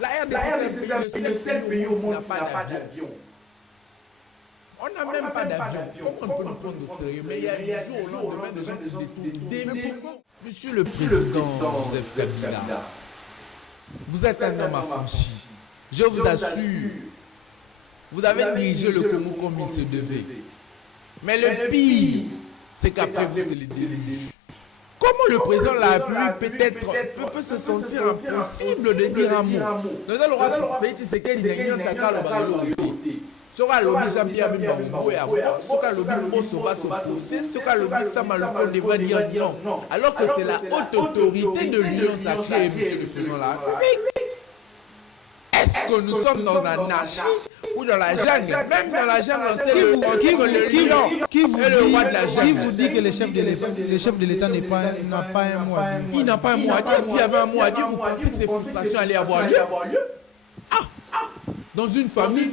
La RDC La RDC est est le seul pays au monde qui n'a pas d'avion. On n'a même pas d'avion. Comment on peut nous prendre au sérieux? Mais il y a du jour au lendemain des gens qui détournent des millions. Monsieur le Président Joseph Kabila, vous êtes un homme affranchi. Je vous assure, vous avez dirigé le Congo comme il se devait. Mais le pire, c'est qu'après vous, c'est les déluge. Comment le président de la République peut se sentir impossible de dire un mot? Nous allons faire ce qu'il y a soka lobi Jean-Pierre Bemba et Abo, soka lobi Osso va s'opposer, soka lobi Samaluko devrait dire non. Alors que c'est la haute autorité de l'Union sacrée, monsieur le président de la République. Est-ce que nous sommes dans l'anarchie ou dans la jungle? Même dans la jungle, on sait que le lion est le roi de la jungle. Qui vous dit que le chef de l'État n'a pas un mot à dire? Il n'a pas un mot à dire. S'il y avait un mot à dire, vous pensez que ces frustrations allaient avoir lieu? Dans une famille,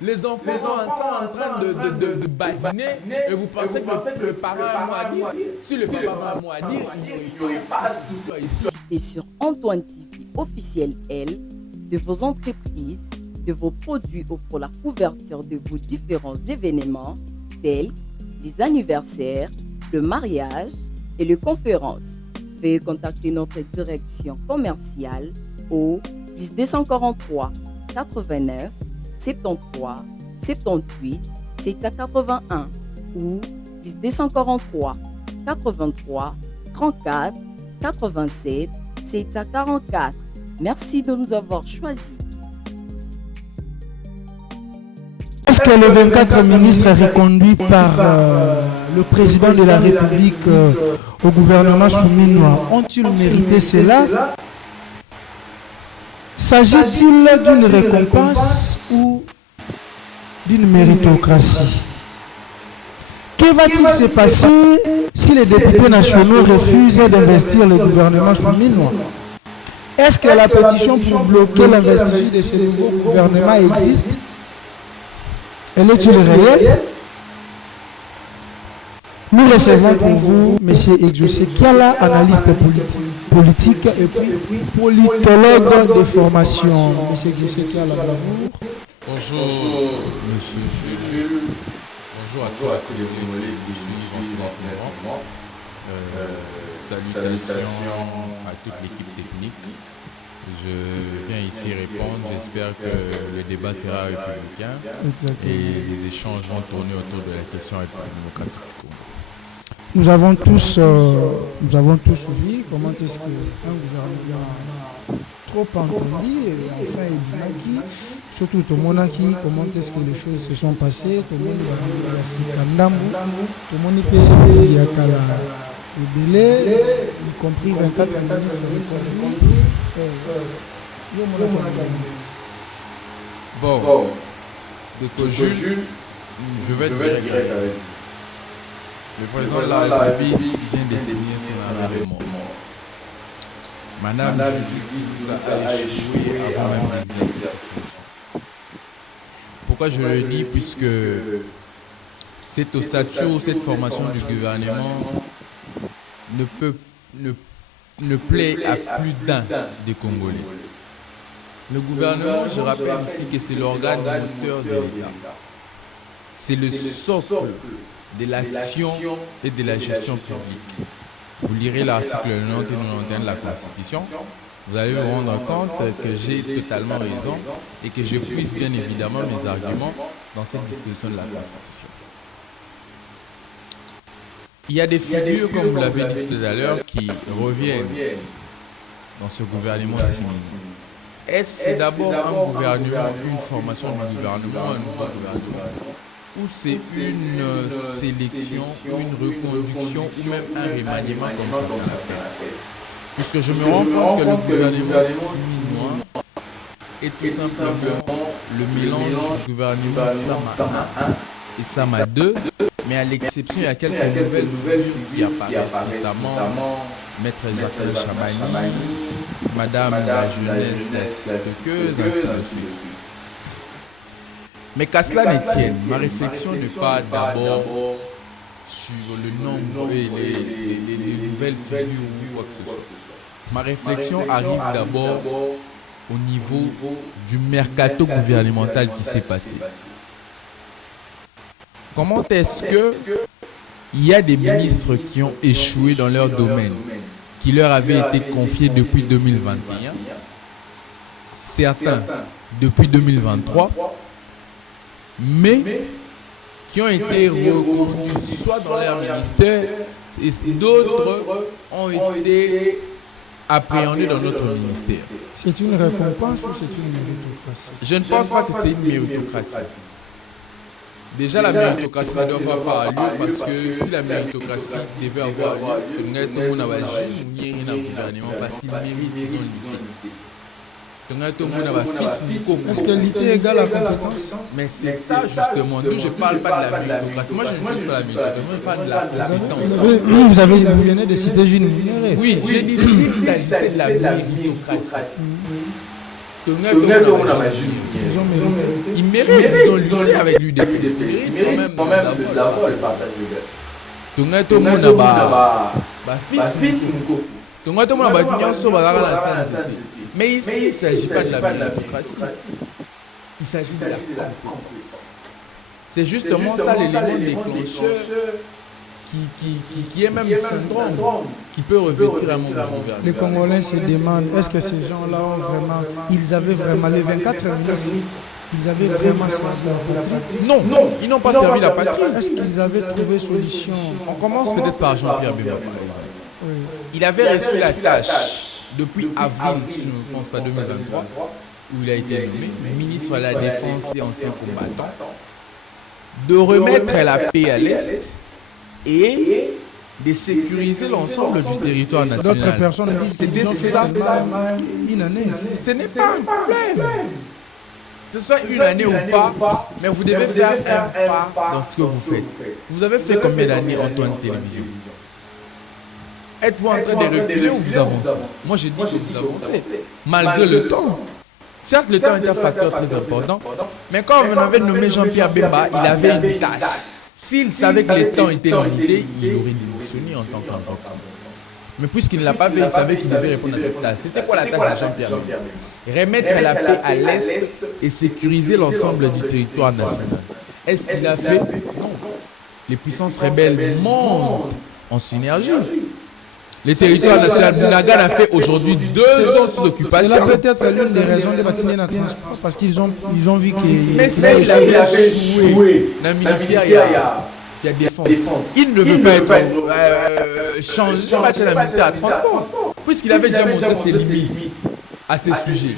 les enfants sont en train de badiner et vous pensez que le parent a un mot à dire? Si le papa a un mot à dire, il n'y aurait pas tout ça ici. Et sur Antoine TV officiel L, de vos entreprises, de vos produits ou pour la couverture de vos différents événements tels les anniversaires, le mariage et les conférences. Veuillez contacter notre direction commerciale au plus 243 89 73 78 781 ou plus 243 83 34 87 744. Merci de nous avoir choisis. Est-ce que les 24 ministres reconduits par le président de la République au gouvernement souminois ont-ils mérité cela? S'agit-il d'une récompense ou d'une méritocratie? Que va-t-il se passer si les députés nationaux refusent d'investir le gouvernement souminois? Est-ce que la pétition pour bloquer l'investiture de ce nouveau gouvernement existe? Elle est-il réelle? Nous recevons pour vous M. Exaucé Kiala, analyste politique et puis politologue de formation. M. Exaucé Kiala, bonjour. Bonjour, M. Jules. Bonjour à tous les collègues qui suivent enseignement. Salutations à toute l'équipe technique. Je viens ici répondre. J'espère que le débat sera républicain et les échanges vont tourner autour de la question démocratique du Congo. Nous avons tous vu comment est-ce qu'un gouvernement trop entendu et enfin il surtout au Monaki, comment est-ce que les choses se sont passées, comment il y a Sikandambu, comment il y a Kala. Le délai, y compris 24 ministres bon, de Jules, je vais être direct avec vous. Le président de la République vient de signer son avènement. Madame Julie a échoué avant même l'exécution. Pourquoi je le dis? Puisque cette ossature, cette formation du gouvernement ne plaît à plus d'un des Congolais. Le gouvernement, je rappelle ici que c'est l'organe moteur de l'État. C'est le socle de l'action et de la gestion publique. Vous lirez l'article 90 et 91 de la Constitution, vous allez vous rendre compte que j'ai totalement raison et que je puise bien évidemment mes arguments dans cette disposition de la Constitution. Il y a des figures, comme vous l'avez dit tout à l'heure, qui reviennent dans ce gouvernement similaire. Est-ce d'abord un gouvernement, une formation du gouvernement, un nouveau gouvernement, ou c'est une sélection, une reconduction, ou même un remaniement comme ça qu'on appelle? Puisque je me rends compte que le gouvernement siminois est tout simplement le mélange du gouvernement Sama 1 et Sama 2, mais à l'exception, il y a quelques nouvelles qui apparaissent, notamment Maître Jacques Chabani, Madame la jeunesse d'accepteuse, ainsi de suite. Mais qu'à cela ne tienne, ma réflexion n'est pas d'abord sur le nombre et les nouvelles figures ou quoi que ce soit. Ma réflexion arrive d'abord au niveau du mercato gouvernemental qui s'est passé. Comment est-ce que il y a des ministres qui ont échoué dans leur domaine, qui leur avaient été confiés depuis 2021, certains depuis 2023, mais qui ont été reconnus soit dans leur ministère, et d'autres ont été appréhendés dans notre ministère. C'est une récompense ou c'est une méritocratie? Je ne pense pas que c'est une méritocratie. Déjà, la méritocratie ne doit pas avoir lieu parce que si la méritocratie devait avoir lieu, tout le monde a agi, nous n'avons gouvernement parce qu'il mérite, ils ont l'idée. Est-ce que l'idée est égale à compétence? Mais c'est ça justement. Nous, je ne parle pas de la méritocratie. Moi, je ne pense pas de la méritocratie. Moi, je parle de la compétence. Vous venez de citer Jules Minéré. Oui, j'ai dit s'il s'agissait de la méritocratie. Ils méritent, ils ont avec lui des prix. Ils méritent quand même de la vol. Tout le monde a fils. Tout le monde a mais ici, il ne s'agit pas de la méritocratie. Il s'agit de la compétence. C'est justement ça l'élément déclencheur qui est même syndrome, qui peut revêtir un monde ouvert. Les Congolais se demandent, est-ce que ces gens-là ont vraiment, ils avaient vraiment, les 24 ministres, ils avaient vraiment servi la patrie? Non, ils n'ont pas servi la patrie. Est-ce qu'ils avaient trouvé solution? On commence peut-être par Jean-Pierre Bemba. Oui. Il avait reçu la tâche depuis avril, je ne pense pas 2023, où il a été nommé ministre de la Défense et ancien combattant, de remettre la paix à l'Est et de sécuriser l'ensemble du territoire national. D'autres personnes disent que c'était ça. Une année. Ce n'est pas un problème. Que ce soit une année ou pas, mais vous devez faire un pas dans ce que vous faites. Vous avez fait combien d'années en temps de télévision? Êtes-vous en train de reculer ou vous avancez? Moi, j'ai dit que vous avancez, malgré le temps. Certes, le temps est un facteur très important, mais quand on avait nommé Jean-Pierre Bemba, il avait une tâche. S'il savait que les temps étaient limités, il aurait démissionné en tant qu'avocat. Mais puisqu'il ne l'a pas fait, il savait qu'il devait répondre à cette tâche. C'était quoi la tâche de Jean-Pierre Bemba? Remettre la paix à l'Est et sécuriser l'ensemble du territoire national. Est-ce qu'il a fait? Non. Les puissances rebelles montent en synergie. Les territoires nationaux, Bounagan a fait aujourd'hui 2 ans sous occupation. C'est là peut-être l'une des raisons de bâtir notre transport, parce qu'ils ont vu qu'il mais c'est il avait joué dans le ministère, il y a défense. Il ne veut pas être changé de match à la ministère à transport, puisqu'il avait déjà montré ses limites à ces sujets.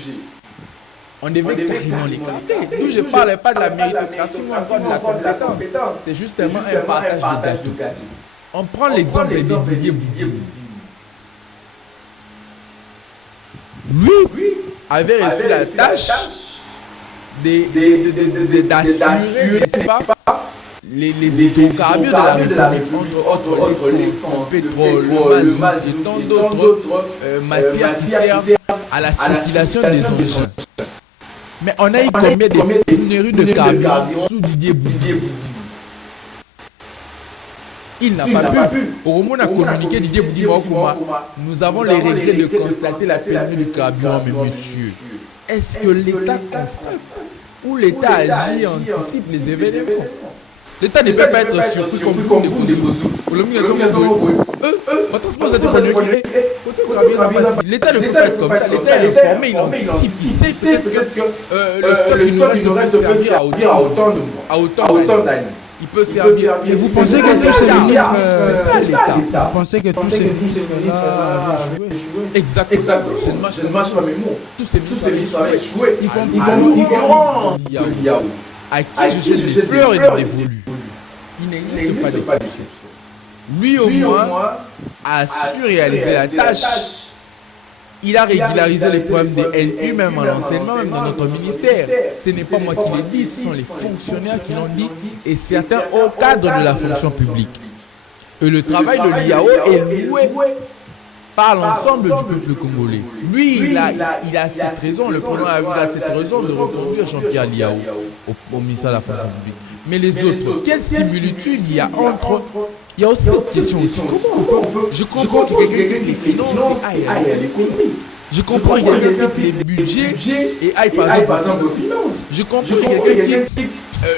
On devait carrément l'écarter. Nous, je ne parlais pas de la méritocratie, mais encore de la compétence. C'est justement un partage de gâteau. On prend l'exemple des Didier Boudin. Lui avait reçu la tâche d'assurer, n'est-ce pas, les hydrocarbures de la République, entre autres l'essence, le pétrole, le mazout et tant d'autres matières qui servent à la circulation des engins. Mais on a eu combien de pénuries de carburant sous Didier Boudin? Il n'a pas pu. Au moment où on a communiqué Didier Boudin, nous avons les regrets de constater la pénurie du carburant, mais monsieur, est-ce que l'État constate ou l'État agit, anticipe les événements? L'État ne peut pas être surpris comme des bousous. L'État ne peut pas être comme ça. L'État est informé, il anticipe. Il sait peut-être que le stock il nous reste devrait servir à autant d'années. Il peut servir. Et vous pensez que tous ces ministres, vous pensez que tous ces ministres avaient échoué? Exactement. Je ne mâche pas mes mots. Tous ces ministres avaient échoué. Y compris Liao, à qui je jette des fleurs et dans les volus. Il n'existe pas d'exception. Lui au moins a su réaliser la tâche. Il a régularisé les problèmes des LU, même à l'enseignement, même dans notre ministère. Ce n'est pas moi qui l'ai dit, ce sont les fonctionnaires qui l'ont dit et certains au cadre de la fonction publique. Et le travail de Liao est loué par l'ensemble du peuple congolais. Lui, il a cette raison, le président a cette raison de reconduire Jean-Pierre Liao au ministère de la fonction publique. Mais les autres, quelle similitude il y a entre... Il y a aussi cette question aussi. Je comprends que quelqu'un qui les finance et à l'économie. Je comprends qu'il y a quelqu'un qui fait les budgets et aille par exemple aux finances. Je comprends qu'il y a quelqu'un qui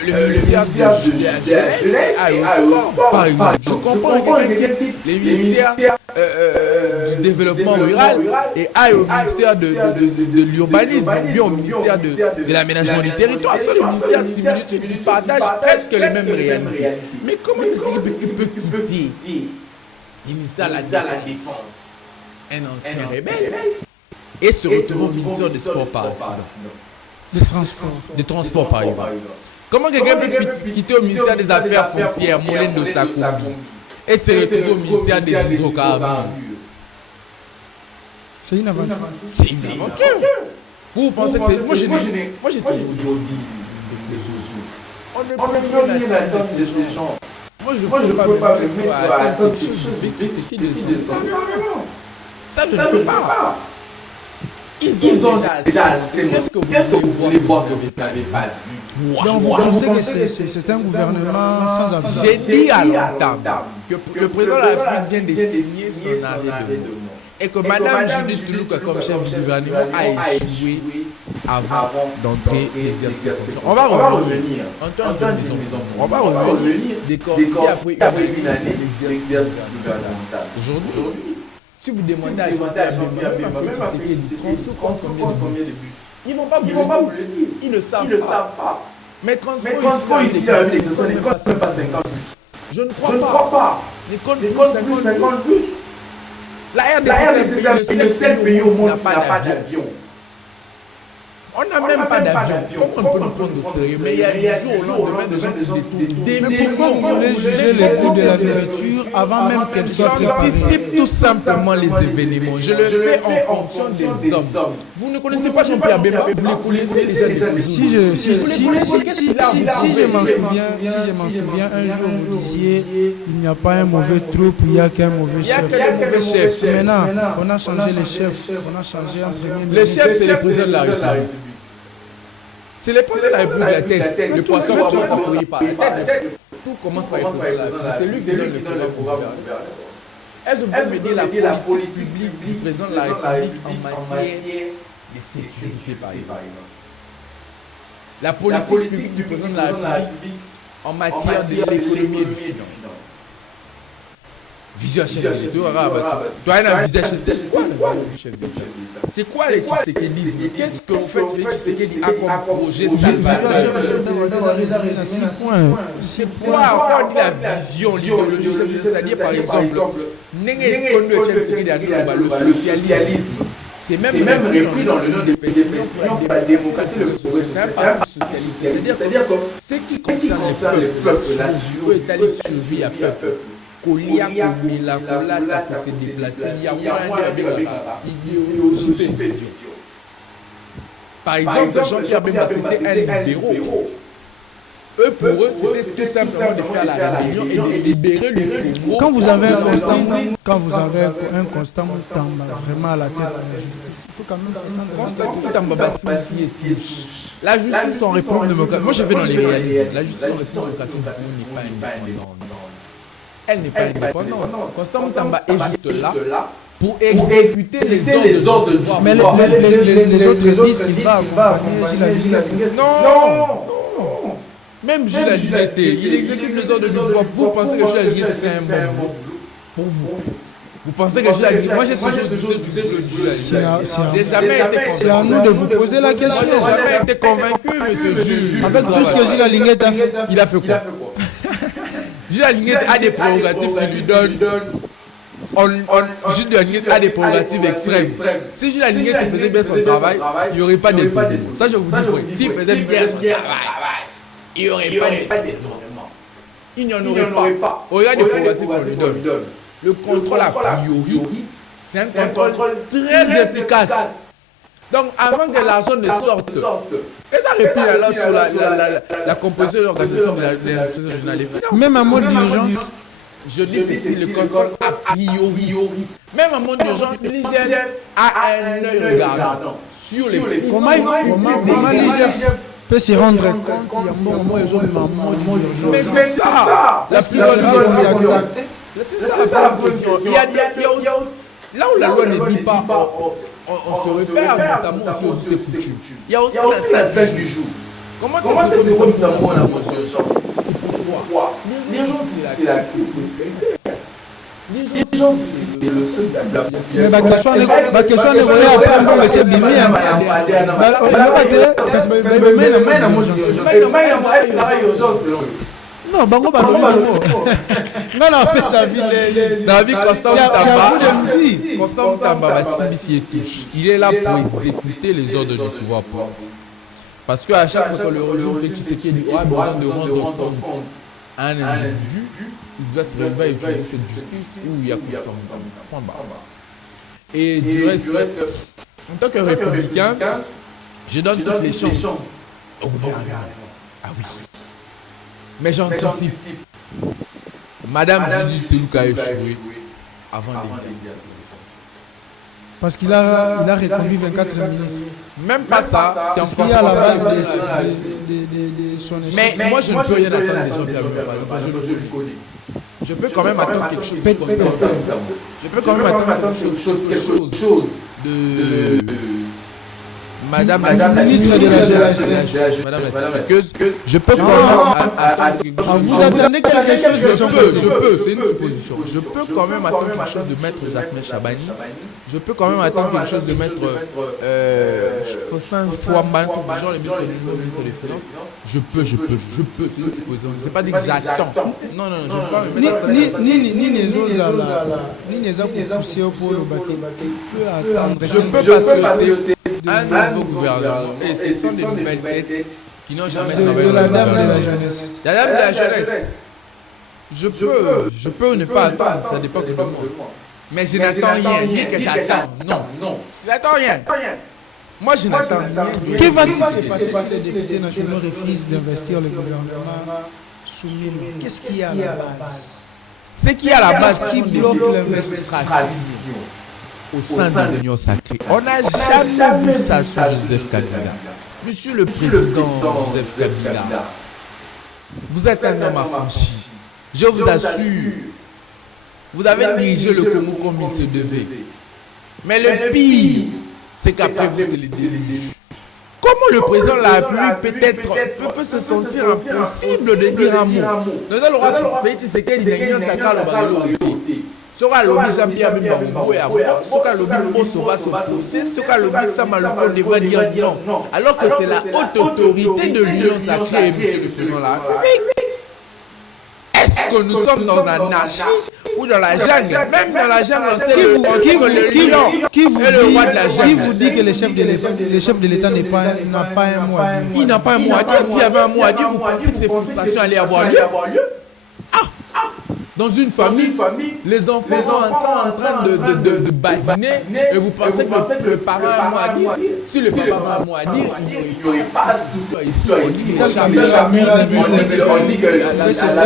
le ministère de la jeunesse aille au sport, par exemple. Je comprends qu'il y a quelqu'un qui les ministères du développement rural et aille au ministère de l'urbanisme, ou bien au ministère de l'aménagement du territoire. Ce sont les ministères similitudes qui partagent presque les mêmes réalités. Mais comment tu peux quitter le ministère de la Défense, un ancien rebelle, et se retrouver au ministère des Sports par accident? De transport par exemple. Comment quelqu'un peut quitter au ministère des Affaires foncières, Moulin de Sakombi, et se retrouver au ministère des hydrocarbures? C'est une aventure. C'est une aventure. Vous pensez que c'est... Moi j'ai toujours dit on ne peut plus la tête de ces gens. Moi je ne peux pas me mettre à quelque chose de qui décide ça. Ça je ne peux pas. Ils ont déjà assez. Qu'est-ce que vous voulez voir que vous n'avez pas vu? Donc vous pensez que c'est un gouvernement sans avenir? J'ai dit à l'entame que le président de la République vient de signer son arrêt de mort et que Mme Judith Toulouka comme chef du gouvernement a échoué avant d'entrer l'exercice. On va revenir. On va revenir décortiquer après une année d'exercice gouvernemental. Aujourd'hui, si vous demandez à Jean-Pierre qui transport combien de bus, ils ne vont pas vous le dire. Ils ne savent pas. Mais transport ici, il ne compte même pas 50 bus. Je ne crois pas. Il compte plus 50 bus. La RDC est le seul pays au monde qui n'a pas d'avion. On n'a même pas d'avion. Comment on peut nous prendre au sérieux? Mais il y a des jours au lendemain de gens qui détournent des millions. Pourquoi vous voulez juger les coûts de la nourriture avant même qu'elle soit préparée? J'anticipe tout simplement les événements. Je le fais en fonction des hommes. Vous ne connaissez pas Jean-Pierre Bemba, vous le connaissez déjà. Si je m'en souviens, un jour vous disiez il n'y a pas un mauvais troupe, il n'y a qu'un mauvais chef. Il y a qu'un mauvais chef. Maintenant, on a changé les chefs. On a changé en premier. Le chef, c'est le président de la République. C'est le président de la République la tête. Le poisson commence à courir par la tête. Tout commence par le président de la République. C'est lui qui donne le programme. Est-ce que vous pouvez me dire la politique publique du président de la République en matière de sécurité, par exemple? La politique publique du président de la République en matière de l'économie et du finance. Vision chef de l'État. Toi, un visage chef de l'État. C'est quoi le Tshisekedi? Qu'est-ce que vous faites Tshisekedi a comme projet salvateur? C'est quoi encore la vision, l'idéologie, c'est-à-dire par exemple, le socialisme. C'est même repris dans le nom de PDP, la démocratie, le progrès, c'est un parti socialiste. C'est-à-dire que ce qui concerne le peuple, la survie est allé survivre à peuple. Kolia, Komila, Kola, pour se déplacer, il y a idéologie. Par exemple, Jean-Pierre Bemba, c'était un libéraux. Eux, pour eux, c'était tout simplement de faire la réunion et de libérer le Congo. Quand vous avez un constant Moutamba vraiment à la tête de la justice, il faut quand même la justice en réforme démocratique. Moi, je vais dans les réalismes. La justice en réforme démocratique n'est pas indépendante. Elle n'est pas indépendante. Constant Moutamba est juste là pour exécuter les ordres de droit. Mais les autres disent qu'il va accompagner Gilles Alinguet. Non. Même Gilles Alinguet, il exécute les ordres de droit. Vous pensez que Gilles Alinguet fait un bon boulot pour vous? Vous pensez que Gilles Alinguet... Moi, j'ai ce chose de j'ai jamais été convaincu. C'est à nous de vous poser la question. Moi, j'ai jamais été convaincu, monsieur juge. Avec tout ce que Gilles Alinguet a fait. Il a fait quoi? Gilles Alinguet a des prérogatives qui lui donnent. Gilles Alinguet a des prérogatives extrêmes. Si Gilles Alinguet faisait bien son travail, il n'y aurait pas de détournement. Ça, je vous dis, s'il faisait bien son travail, il n'y aurait pas de détournement. Il n'y en aurait pas. Regarde les prérogatives qu'on lui donne. Le contrôle a priori, c'est un contrôle très efficace. Donc, avant que l'argent ne sorte, et ça répond alors sur la composition de l'organisation de l'inspection régionale des finances. Même en mode d'urgence. Je dis ceci, le contrôle a priori. Même en mode d'urgence, l'IGF a un œil regardant sur les fonds. Comment l'IGF peut se rendre compte qu'il y a un moment où ils ont eu un mode d'urgence? Mais c'est ça la plus bonne position. C'est ça la position. Il y a aussi, là où la loi ne dit pas on se réfère notamment aussi aux us et coutumes. Il y a aussi la stage du jour. Comment est-ce que nous avons la moindre chance? C'est quoi? Les gens, c'est la crise. Les gens, c'est le social. Mais ma question est après, mais c'est bizarre. Non, bango ba non, fait sa vie. David Constant Tamba il est là pour exécuter les ordres du pouvoir. Parce qu'à chaque fois que le régime fait qu'il aura besoin de rendre compte à un individu, il va utiliser cette justice où il y a comme ça. Point barre. Et du reste, en tant que républicain, je donne toutes les chances au gouvernement. Ah oui. Mais j'anticipe. Madame Judith Telouka a échoué avant l'exercice. Parce qu'il a reconduit 24 ministres. Même pas ça, c'est en France. Il y a la base de son échec. Mais moi, je ne peux rien attendre des gens qui avaient je le connais. Je peux quand même attendre quelque chose. Je peux quand même attendre quelque chose de Madame la ministre de la Jeunesse, Madame la Teloukeuse, je peux quand même attendre. Vous attendez quelque chose de son côté. Je peux, c'est une supposition. Je peux quand même attendre quelque chose de Maître Jacques Chabani. Je peux quand même attendre quelque chose de Maître Faustin Fouamba, genre les ministres des Finances. Je peux, c'est une supposition. C'est pas dit que j'attends. Non, je peux pas me mettre. Ni les autres poussés pour le bâti. Tu peux attendre. Je peux parce que c'est un nouveau gouvernement et ce sont des nouvelles têtes qui n'ont jamais travaillé de la dame de la jeunesse. La dame de la jeunesse. Je peux ne pas attendre, ça dépend de moi. Mais je n'attends rien, ni que j'attends. Non. Je n'attends rien. Moi, je n'attends rien. Que va-t-il se passer si les députés nationaux refusent d'investir le gouvernement soumis? Qu'est-ce qu'il y a à la base? Ce qui est à la base qui bloque l'investissement au sein de l'Union sacrée. On n'a jamais vu ça sur Joseph Kabila. Monsieur le Président Joseph Kabila, vous êtes un homme affranchi. Je vous assure, vous avez dirigé le Congo comme il se devait. Mais le pire, c'est qu'après vous, c'est les dirigeants. Comment le président de la République peut se sentir impossible de dire un mot? Nous allons faire ce qu'il y a soka lobi Jean-Pierre Bimbango et Abou, soka lobi Osso va se poser, soka lobi Samaloko devrait dire non. Alors que c'est la haute autorité de l'Union sacrée, monsieur le président de la République. Est-ce que nous sommes dans l'anarchie ou dans la jungle? Même dans la jungle, on sait que le lion est le roi de la jungle. Qui vous dit que le chef de l'État n'a pas un mot à dire? Il n'a pas un mot à dire. S'il y avait un mot à dire, vous pensez que ces frustrations allaient avoir lieu? Dans une famille, les enfants sont en train de badiner et vous pensez que le parent a un mot à dire. Si le papa a un mot à dire, il n'y aurait pas tout ça ici. On dit que la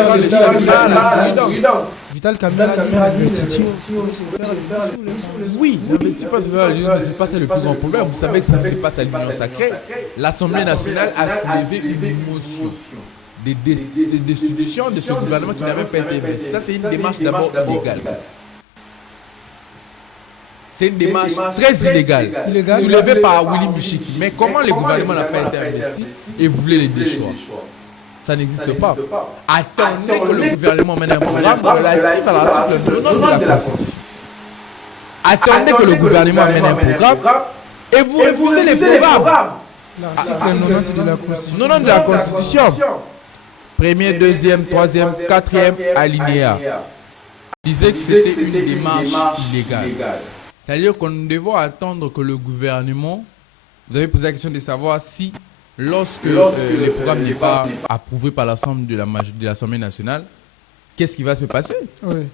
présidence. Vital Kamerhe a l'investiture. Oui, l'investiture c'est pas ça le plus grand problème. Vous savez que ça se passe à l'Union sacrée. L'Assemblée nationale a soulevé une motion des destitutions de ce gouvernement qui n'avait pas été investi. Ça, c'est une démarche d'abord illégale. C'est une démarche très illégale, soulevée par Willy Michiki. Mais comment le gouvernement n'a pas été investi et vous voulez les déchoir? Ça n'existe pas. Attendez que le gouvernement mène un programme relatif à l'article 90 de la Constitution. Attendez que le gouvernement mène un programme et vous refusez les programmes. L'article 90 de la Constitution. 90 de la Constitution. Premier, deuxième, troisième, quatrième alinéa. Disait que c'était une démarche illégale. C'est-à-dire qu'on devait attendre que le gouvernement, vous avez posé la question de savoir si, lorsque le programme n'est pas approuvé par l'ensemble de l'Assemblée nationale, qu'est-ce qui va se passer? Oui.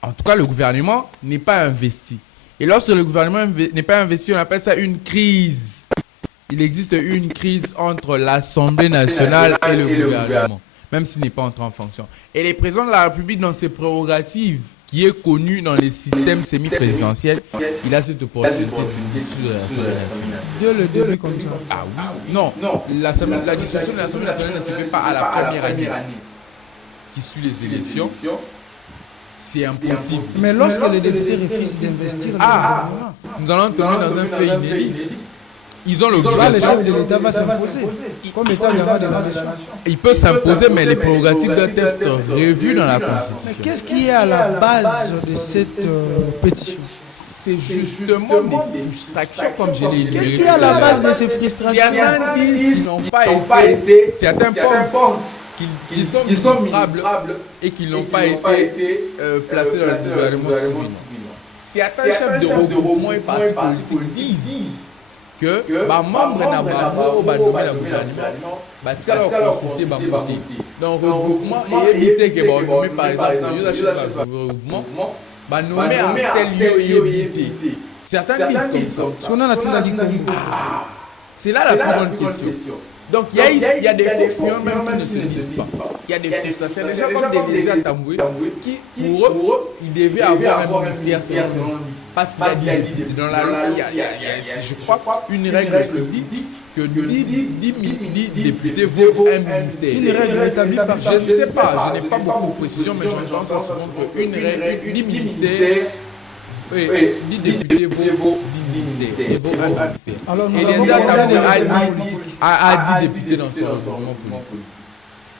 En tout cas, le gouvernement n'est pas investi. Et lorsque le gouvernement n'est pas investi, on appelle ça une crise. Il existe une crise entre l'Assemblée nationale et le gouvernement, même s'il n'est pas entré en fonction. Et le président de la République, dans ses prérogatives, qui est connu dans les systèmes semi-présidentiels, il a cette opportunité de dissoudre l'Assemblée nationale. Dieu le début comme ça. Ah oui. Non, la dissolution de l'Assemblée nationale ne se fait pas à la première année qui suit les élections. C'est impossible. Mais lorsque les députés refusent d'investir, Nous allons tourner dans un fait inédit. Ils ont là, le l'obligation. chef de l'État va s'imposer. Comme étant garant de la nation. Il peut s'imposer, mais les prérogatives doivent être revues dans la Mais Constitution. qu'est-ce qui est à la base de cette pétition? C'est justement des frustrations, comme je l'ai dit. Qu'est-ce qui est à la base de ces frustrations? Certains disent qu'ils n'ont pas été, certains pensent qu'ils sont ministrables et qu'ils n'ont pas été placés dans le gouvernement civil. Certains chefs de regroupement et partis politiques disent que membre n'a pas de gouvernement, batika la consulter ba côté. Donc regroupement et éviter que ba nommer par exemple dans le chef de regroupement ba nommer en celle lieu éviter. Certains disent comme ça. C'est là la plus grande question. Donc il y a des faux fuyants même qui ne se disent pas. Il y a des frustrations. Les gens comme des à Tamboué qui pour eux ils devaient avoir un ministère parce qu'il y a dit dans la loi, il y a, je crois, une règle qui dit que 10 députés vaut un ministère. Une règle établie par Je ne sais pas, je n'ai pas beaucoup de précision, mais je pense souvent qu'une règle, 10 ministères, 10 députés vaut 10 ministères. Et vaut un ministère. Alors, Et les a 10 députés dans son gouvernement politique.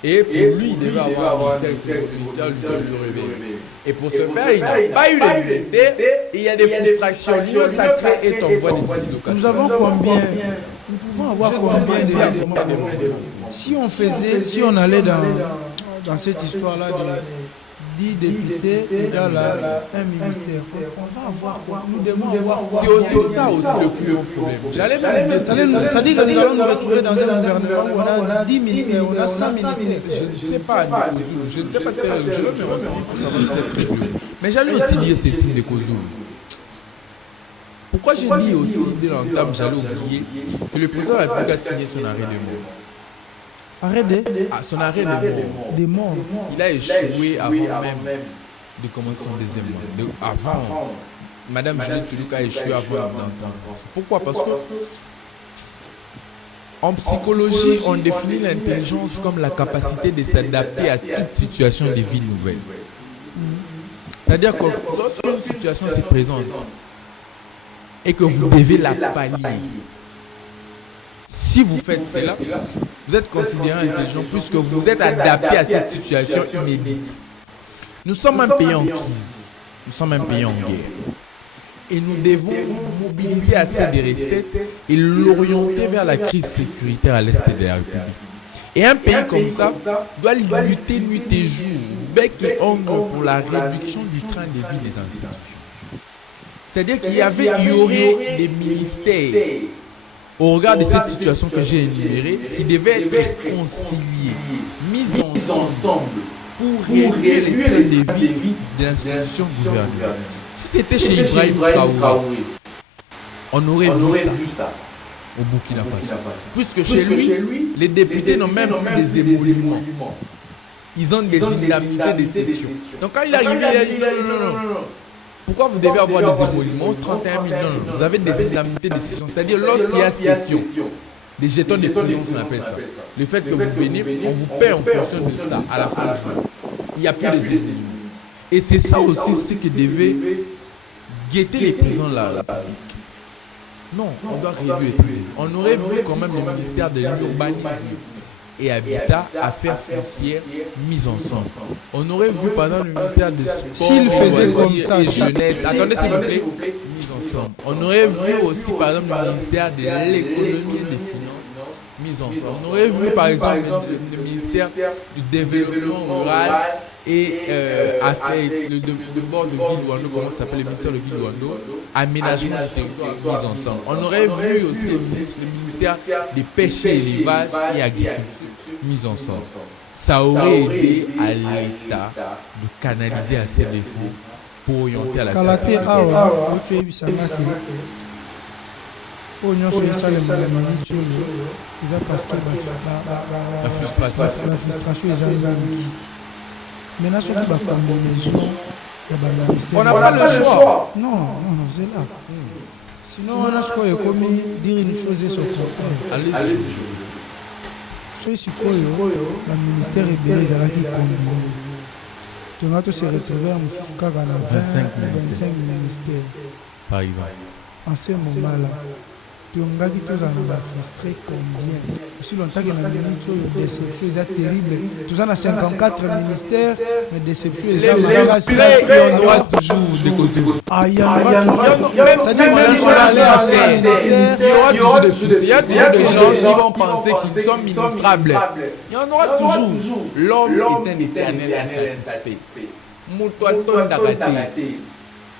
Et pour lui, il devait avoir un ministère de lui révéler. Et pour ce faire, il n'a pas eu de ministère. Et il y a des frustrations liées sacrées et t'envoie des petites locations. Nous avons combien? Nous pouvons avoir combien Je ne sais pas de... Si on allait dans cette histoire-là de 10 députés égale à un ministère, on va avoir quoi? Nous devons avoir quoi? C'est aussi ça aussi le plus gros problème. J'allais même dire ça. Ça dit que nous allons nous retrouver dans un gouvernement où on a 10 ministères, on a 100 ministères. Je ne sais pas, je ne sais pas si je vais me renseigner pour savoir si c'est très bleu. Mais j'allais aussi lire ces signes de Kozou. Pourquoi j'ai dit aussi dès l'entame, j'allais oublier que le président de la République a signé son arrêt de mort. Arrêt Son arrêt de mort. des morts. Il a échoué avant même de commencer son deuxième mandat. Avant, Madame Juliette Toulouk a échoué avant d'entendre. Pourquoi? Parce que en psychologie, on définit l'intelligence comme la capacité de s'adapter à toute situation de vie nouvelle. C'est-à-dire que lorsqu'une situation se présente et que vous devez la pallier, si vous faites cela, vous êtes considéré intelligent puisque vous êtes adapté à cette situation inédite. Nous sommes un pays en crise, nous sommes un pays en guerre. Et nous devons mobiliser assez de recettes et l'orienter vers la crise sécuritaire à l'est de la République. Et un pays comme ça doit lutter nuit et jour, bec et ongle pour la réduction du train de vie des anciens. C'est-à-dire qu'il y aurait des ministères au regard de cette situation que j'ai énumérée qui devaient être conciliés, mis ensemble pour réduire les trains de vie de l'institution gouvernementale. Si c'était chez Ibrahim Traoré, on aurait vu ça au Burkina Faso. Puisque chez lui, les députés n'ont même pas des émoluments. Ils ont des indemnités de session. Donc quand il est arrivé, il a dit non. Pourquoi vous devez avoir des émoluments? 31 millions. Vous avez des indemnités de session. C'est-à-dire lorsqu'il y a session, des jetons de prison, on appelle ça. Le fait que vous venez, on vous paie en fonction de ça à la fin du mois. Il n'y a plus de émoluments. Et c'est ça aussi ce qui devait guetter les prisons là. Non, on doit réduire. On aurait vu quand même le ministère de l'urbanisme et habitat, affaires foncières mises ensemble. On aurait vu par exemple le ministère de sport, s'il faisait comme ça, et jeunesse. Attendez s'il vous plaît, mises ensemble. On aurait vu aussi par exemple le ministère de l'économie et des finances mises ensemble. On aurait vu par exemple le ministère du développement rural et le bord de Guilouando, comment ça s'appelle le ministère de Guilouando, aménagement du territoire mis ensemble. On aurait vu aussi le ministère des pêches et élevage et agriculture mis ensemble. Ça aurait aidé à l'État de canaliser assez de fonds pour orienter à la maintenant, ce qui va combinaison, on n'a pas le choix. Non, c'est là. Sinon, on a ce qu'on a commis, dire une chose et son contraire. Allez-y. Ce qui est le ministère est bien, ils ont dit Tu vas se retrouver à Moussouka dans 25 25 ministères. Par exemple. En ce moment-là, tu as dit que tu as frustré combien? Aussi longtemps que la déception est terrible. Tu as 54 ministères, mais déception est Il y en aura toujours des causes. Ah, il y en aura toujours. Même si on il y aura toujours des frustrés. Il y a toujours des gens qui vont penser qu'ils sont ministrables. Il y en aura toujours. L'homme est un éternel insatisfait. Moutouaton d'Agaté.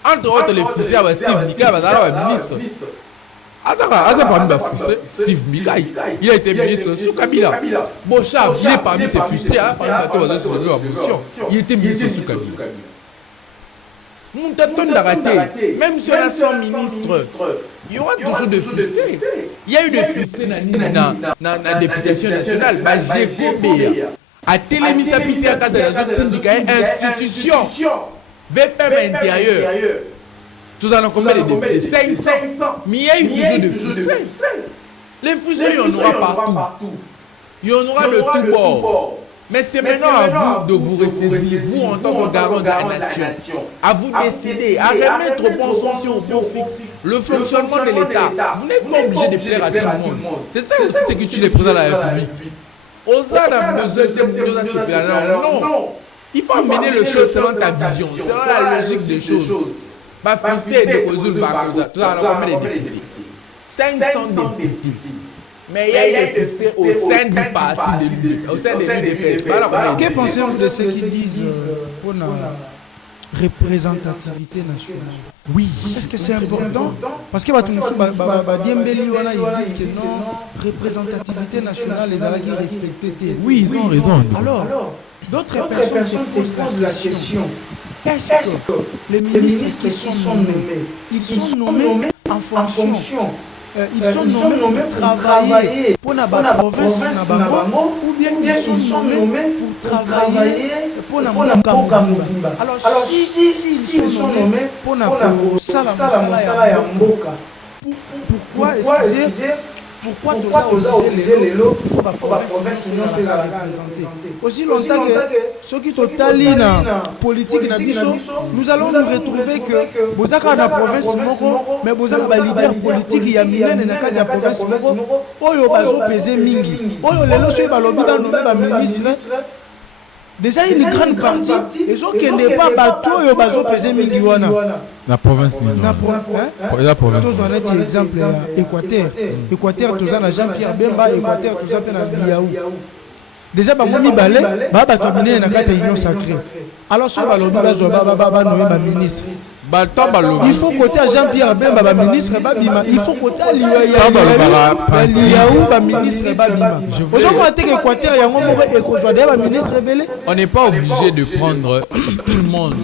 Entre autres, les frustrés, Steve Mika va ministre. Aza parmi les frustrés, Steve Mika, il a été ministre sous Kabila. Bocha, il est parmi ces frustrés, il était ministre sous Kabila. Moutaton d'Agaté, même si on a 100 ministres, il y aura toujours des frustrés. Il y a eu des frustrés dans la députation nationale. J'ai Gobea, à Télémissa Pité à Casa de la zone syndicale, institution, VPM intérieur. Tous en ont combien de députés? 500. Mais il y a eu toujours des frustrés. Les frustrés, il y en aura partout. Il y en aura de tout bord. Mais c'est maintenant à vous de vous ressaisir, vous en tant que garant de la nation. À vous décider, à remettre au bon sens au bon fixe le fonctionnement de l'État. Vous n'êtes pas obligé de plaire à tout le monde. C'est ça aussi ce que tu es président de la République. Aux a besoin de non. Il faut amener les choses selon ta vision, selon la logique des choses. Bah, frustré de causer tout ça, on a combien de députés? 500 députés. Mais il y a des frustrés au sein du parti de l'UDP, au sein de l'UDP. Que pensez-vous de ceux qui disent pour la représentativité nationale? Oui. Est-ce que c'est important? Parce que ils disent que non, représentativité nationale, les Alaki respectent. Oui, ils ont raison. Alors, d'autres personnes se posent la question. Est-ce que les ministres qui sont nommés, ils sont nommés en fonction, ils sont nommés pour travailler pour la province ou bien ils sont nommés pour travailler pour la Mboka. Alors si ils sont nommés pour la Mboka, pourquoi tu as obligé les lots pour la province sinon c'est la représenter? Aussi longtemps que ceux qui sont allés dans la politique, nous allons nous retrouver que vous avez la province, mais vous avez un leader politique qui a mis dans la province, qui a pesé mingi. Déjà une grande partie, et ceux qui n'est pas bateau, ils ont pesé mingi. La province, la province. Tous on a un exemple Équateur. Équateur, tous on a Jean-Pierre Bemba, Équateur, tous on a Biaou. Déjà, bah, moi, balai, bah, terminé dans la union sacrée. Alors, sur le ministre. Il faut côté Jean-Pierre Bemba, ministre, il faut côté Liaou, ministre, on n'est pas obligé de prendre tout le monde,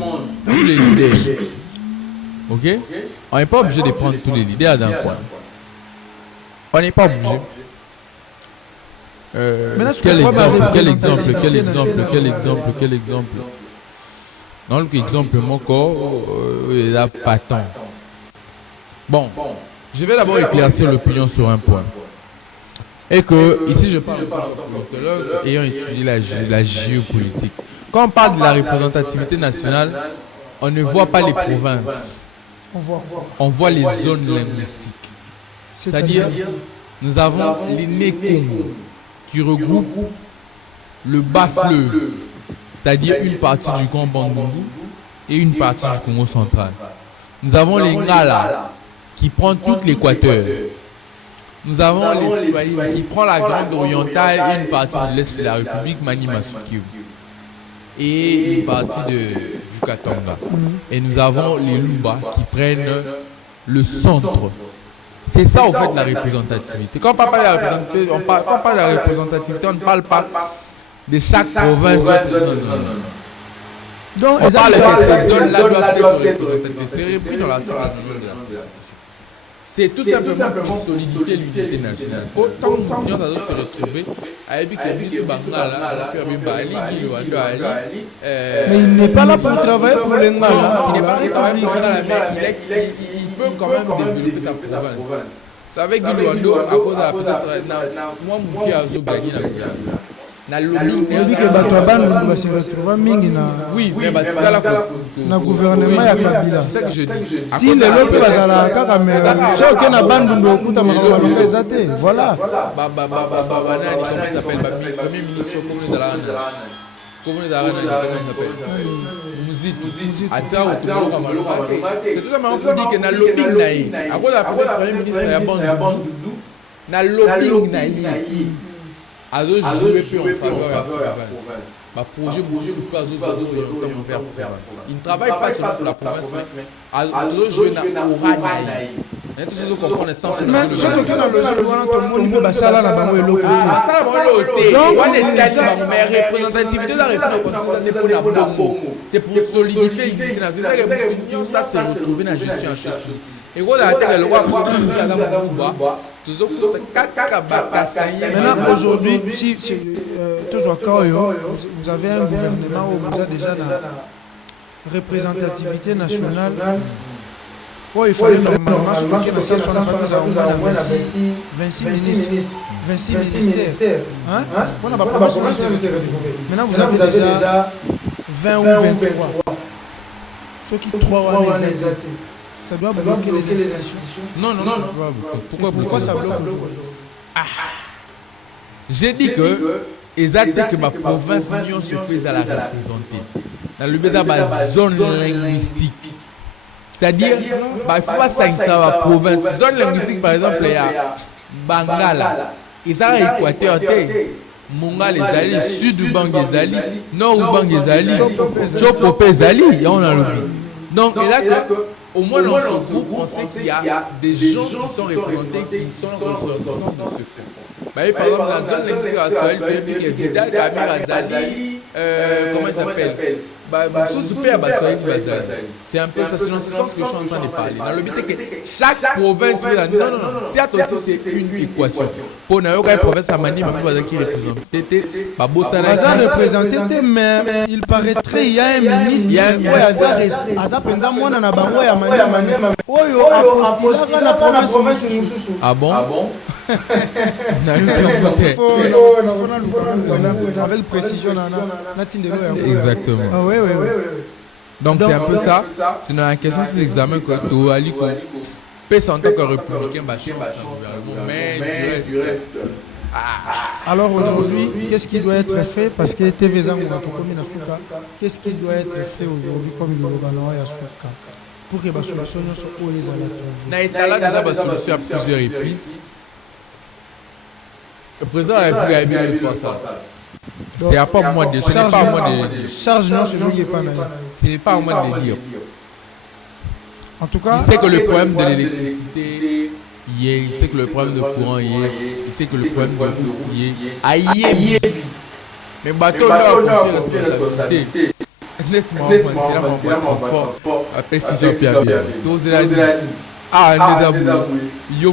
tous les leaders. Ok? On n'est pas obligé de prendre tous les leaders d'un coin. On n'est pas obligé. Quel exemple? Non, l'exemple, mon corps, il n'a pas tant. Bon, je vais d'abord éclaircir l'opinion sur un point. Et que, ici, je parle en tant que politologue ayant étudié la géopolitique. Quand on parle de la représentativité nationale, on ne voit pas les provinces. On voit les zones linguistiques. C'est-à-dire, nous avons l'Inékongo qui regroupe le bas-fleuve, c'est-à-dire une partie du Grand Bandundu et une partie du Congo central. Nous avons les Ngala qui prend tout l'Équateur. Nous avons les Swahili qui prend la Grande Orientale et une partie de l'Est de la République, Mani-Masukio, et une partie du Katanga. Et nous avons les Luba qui prennent le centre. C'est ça, en fait, la représentativité. Quand on parle de la représentativité, on ne parle pas de chaque province. Non. On parle que ces zones-là doivent être représentées. C'est repris dans l'article. C'est tout simplement pour solidifier l'unité nationale. Autant nous allons se retrouver avec M. Bangala, mais il n'est pas là pour travailler pour les Ngala. Il n'est pas là pour travailler pour les Ngala, mais il peut quand même développer sa province. C'est avec Guy Luando, à cause de la peut-être. Moi, mon qui a gagné la Guyane. na lobbying oyebi ke bato ya bandundu base retrouva mingi na oui mais batikala na gouvernement ya Kabila c'est ça que je dis ti lelo mpe bazala kaka me so oke na bandundu okuta makambo balonga eza te voilà banani comment il s'appelle premier ministre comment il s'appelle Mouzid atia otongoloka maloba te c'est tout ça mais on peut dire que na lobbying na ye akoza peut-être premier ministre ya bandundu na lobbying na ye azojouer peu en faveur ya province baprojet mosusu mpe azozorienter vers province il ne travaille pas seulement pour la province mais azojouer na ora na ye tout ce comprendre le sens mais soki oke na logique wana tomoni mpe basala na bango eloko basala bango eloko te wana etali bango mais représentativité eza répondre constitution te mpo na bongo c'est pour solidifier unité nationale que nyonso ça se retrouver na gestion en chaise plus ekozala te eloko aprovince aza mokuba maintenant aujourd'hui si toujours vous avez un gouvernement où vous avez déjà la représentativité nationale. Oh, il fallait normalement se passer dans 26 ministres, 26 ministères. Hein? On n'a pas maintenant vous avez déjà 20 ou 23. Ceux qui 3 les aides. Ça doit bloquer les institutions. Non. Pourquoi ça bloque? J'ai dit que exactement que ma province union se fait à la représenter. Dans le but de la zone linguistique. C'est-à-dire, il ne faut pas ça la province. Zone linguistique, par exemple, il y a Bangala. Et ça, Équateur, Monga les alliés, sud du Bang des alliés, nord du Bang des alliés, Chopope les alliés, on a le donc, et là, au moins dans ce groupe, on sait qu'il y a des gens qui sont représentés, qui sont ressortissants de ce fait. Par exemple, la zone linguistique à Sahel, il y a Vidal, Kabir, Azali, comment il s'appelle? C'est un peu ça, c'est dans ce sens que je suis en train de parler. Dans le but que chaque province, non, certes aussi c'est une équation. Pour nous, chaque province a manié, mais qui représente, mais il paraîtrait il y a un ministre, il y a ah bon? Avec précision, exactement. Ah, oui. Donc c'est un peu ça. C'est dans la question de ces examens que tu as dit qu'on peut en tant que républicain, mais du reste. Alors aujourd'hui, qu'est-ce qui doit être fait? Parce que TV qu'est-ce qui doit être fait aujourd'hui comme le Lobanoa Yasuka pour que la solution soit où les alliés? Naïtala déjà la solution à plusieurs reprises. Le président a bien fait ça. C'est pas à moi de. Ce n'est pas à moi de. Charge non, ce n'est pas à moi de dire. En tout cas, il sait que le problème de l'électricité y est, il sait que le problème de courant y est, il sait que le problème de route y est. Mais bateau là, on responsabilité. Nettement, c'est là mon transport. Après, si j'ai bien bien. Tous les ah, il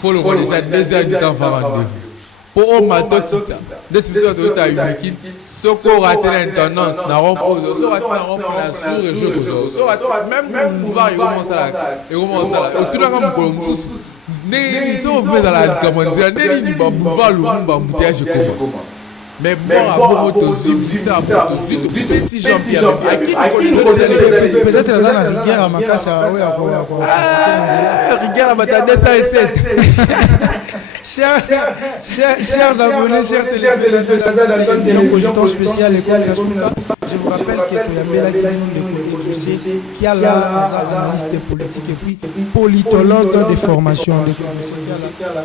faut le voir déjà 2 heures du temps avant rendez-vous. Pour au matin, des spéciaux de ta unique, ce qu'on rate l'intendance, n'a pas la sous-région, même pouvoir, il commence à la. Tout le monde, ils sont venus dans la commande, ils vont pouvoir l'embouteillage. Mais bon, à Bomoto, c'est à Bomoto, si Jean-Pierre, à qui peut-être que la rigueur à Makassa, rigueur à Matadé, ça et 7. Chers abonnés, chers téléspectateurs de la télévision spéciale École Kasuka, je vous rappelle que Yamela qui a là analyste politique et puis politologue de formation.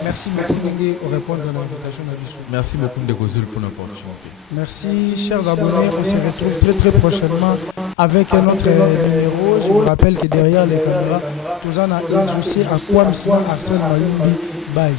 Merci beaucoup pour répondre à l'invitation. Merci beaucoup de Gosul pour l'opportunité. Merci, chers abonnés. On se retrouve très prochainement avec un autre numéro. Je vous rappelle que derrière les caméras, tout ça a exaucé à quoi Arsène Mayumbi. Bye.